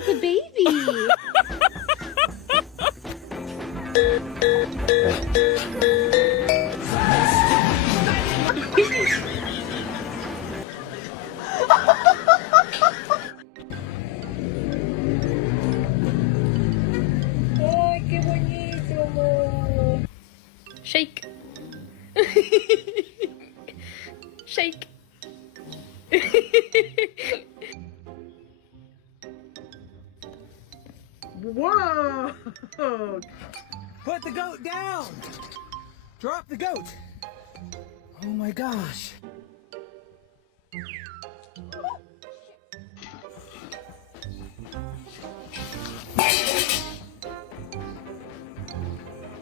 at the baby. Ay, qué bonito. Shake. Shake. Whoa! Put the goat down! Drop the goat! Oh my gosh.